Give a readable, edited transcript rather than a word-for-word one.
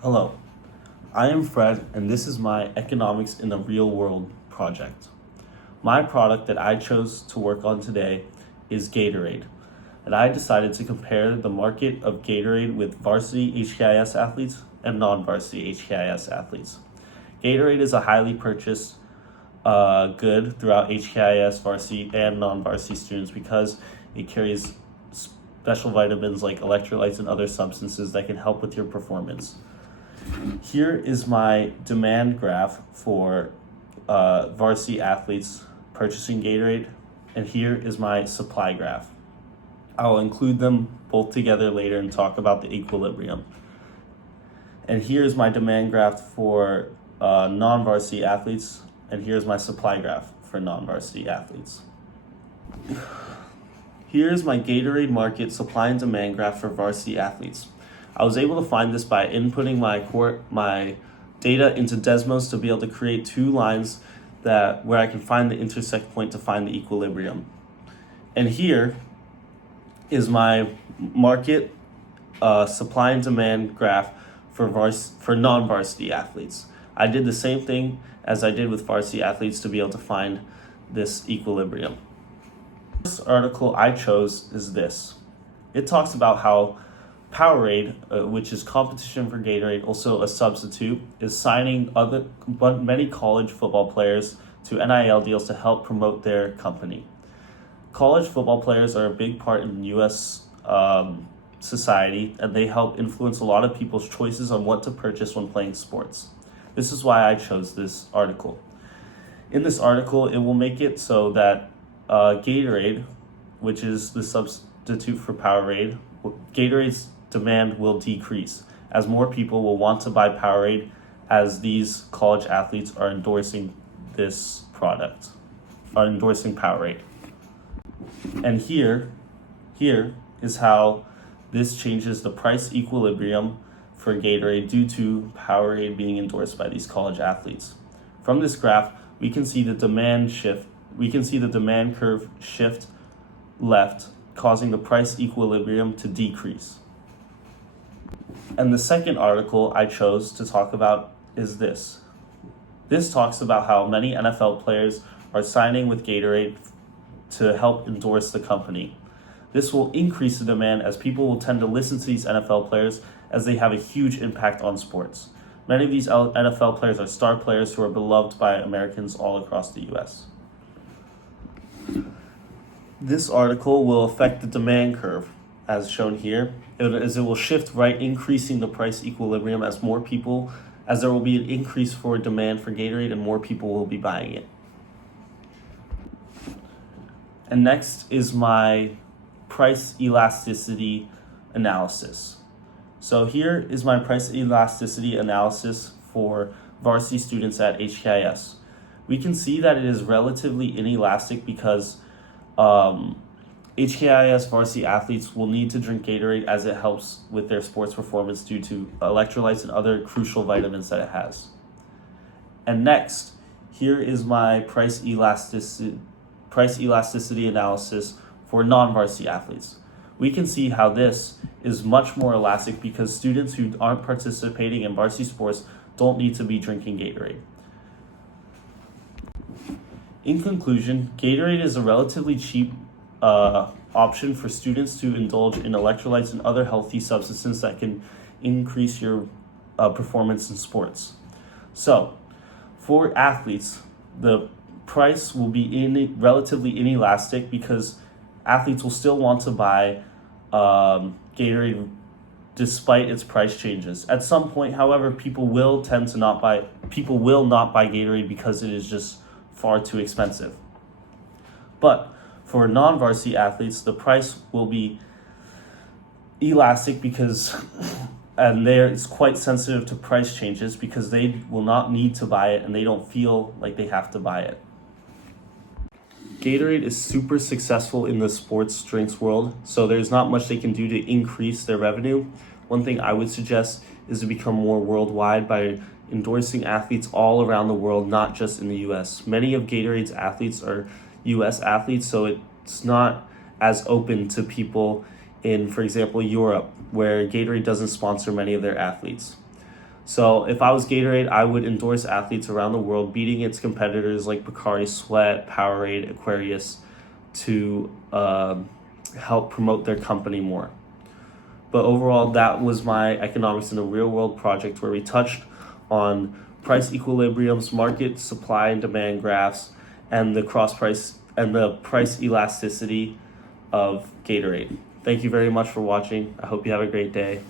Hello, I am Fred, and this is my Economics in the Real World project. My product that I chose to work on today is Gatorade, and I decided to compare the market of Gatorade with varsity HKIS athletes and non-varsity HKIS athletes. Gatorade is a highly purchased good throughout HKIS, varsity, and non-varsity students because it carries special vitamins like electrolytes and other substances that can help with your performance. Here is my demand graph for varsity athletes purchasing Gatorade, and here is my supply graph. I'll include them both together later and talk about the equilibrium. And here's my demand graph for non-varsity athletes, and here's my supply graph for non-varsity athletes. Here's my Gatorade market supply and demand graph for varsity athletes. I was able to find this by inputting my data into Desmos to be able to create two lines where I can find the intersect point to find the equilibrium. And here is my market supply and demand graph for non-varsity athletes. I did the same thing as I did with varsity athletes to be able to find this equilibrium. This article I chose is this. It talks about how Powerade, which is competition for Gatorade, also a substitute, is signing many college football players to NIL deals to help promote their company. College football players are a big part in U.S. Society, and they help influence a lot of people's choices on what to purchase when playing sports. This is why I chose this article. In this article, it will make it so that Gatorade, which is the substitute for Powerade, Gatorade's demand will decrease as more people will want to buy Powerade as these college athletes are endorsing this product, are endorsing Powerade. And here is how this changes the price equilibrium for Gatorade due to Powerade being endorsed by these college athletes. From this graph, we can see the demand shift. We can see the demand curve shift left, causing the price equilibrium to decrease. And the second article I chose to talk about is this. This talks about how many NFL players are signing with Gatorade to help endorse the company. This will increase the demand as people will tend to listen to these NFL players as they have a huge impact on sports. Many of these NFL players are star players who are beloved by Americans all across the US. This article will affect the demand curve, as shown here, as it will shift right, increasing the price equilibrium as there will be an increase for demand for Gatorade and more people will be buying it. And next is my price elasticity analysis. So here is my price elasticity analysis for varsity students at HKIS. We can see that it is relatively inelastic because HKIS varsity athletes will need to drink Gatorade as it helps with their sports performance due to electrolytes and other crucial vitamins that it has. And next, here is my price elasticity analysis for non-varsity athletes. We can see how this is much more elastic because students who aren't participating in varsity sports don't need to be drinking Gatorade. In conclusion, Gatorade is a relatively cheap option for students to indulge in electrolytes and other healthy substances that can increase your performance in sports. So, for athletes, the price will be relatively inelastic because athletes will still want to buy Gatorade despite its price changes. At some point, however, people will not buy Gatorade because it is just far too expensive. But for non-varsity athletes, the price will be elastic it's quite sensitive to price changes because they will not need to buy it and they don't feel like they have to buy it. Gatorade is super successful in the sports drinks world, so there's not much they can do to increase their revenue. One thing I would suggest is to become more worldwide by endorsing athletes all around the world, not just in the US. Many of Gatorade's athletes are US athletes, so it's not as open to people in, for example, Europe, where Gatorade doesn't sponsor many of their athletes. So if I was Gatorade, I would endorse athletes around the world, beating its competitors like Bacardi, Sweat, Powerade, Aquarius, to help promote their company more. But overall, that was my economics in the real world project, where we touched on price equilibriums, market supply and demand graphs, and the price elasticity of Gatorade. Thank you very much for watching. I hope you have a great day.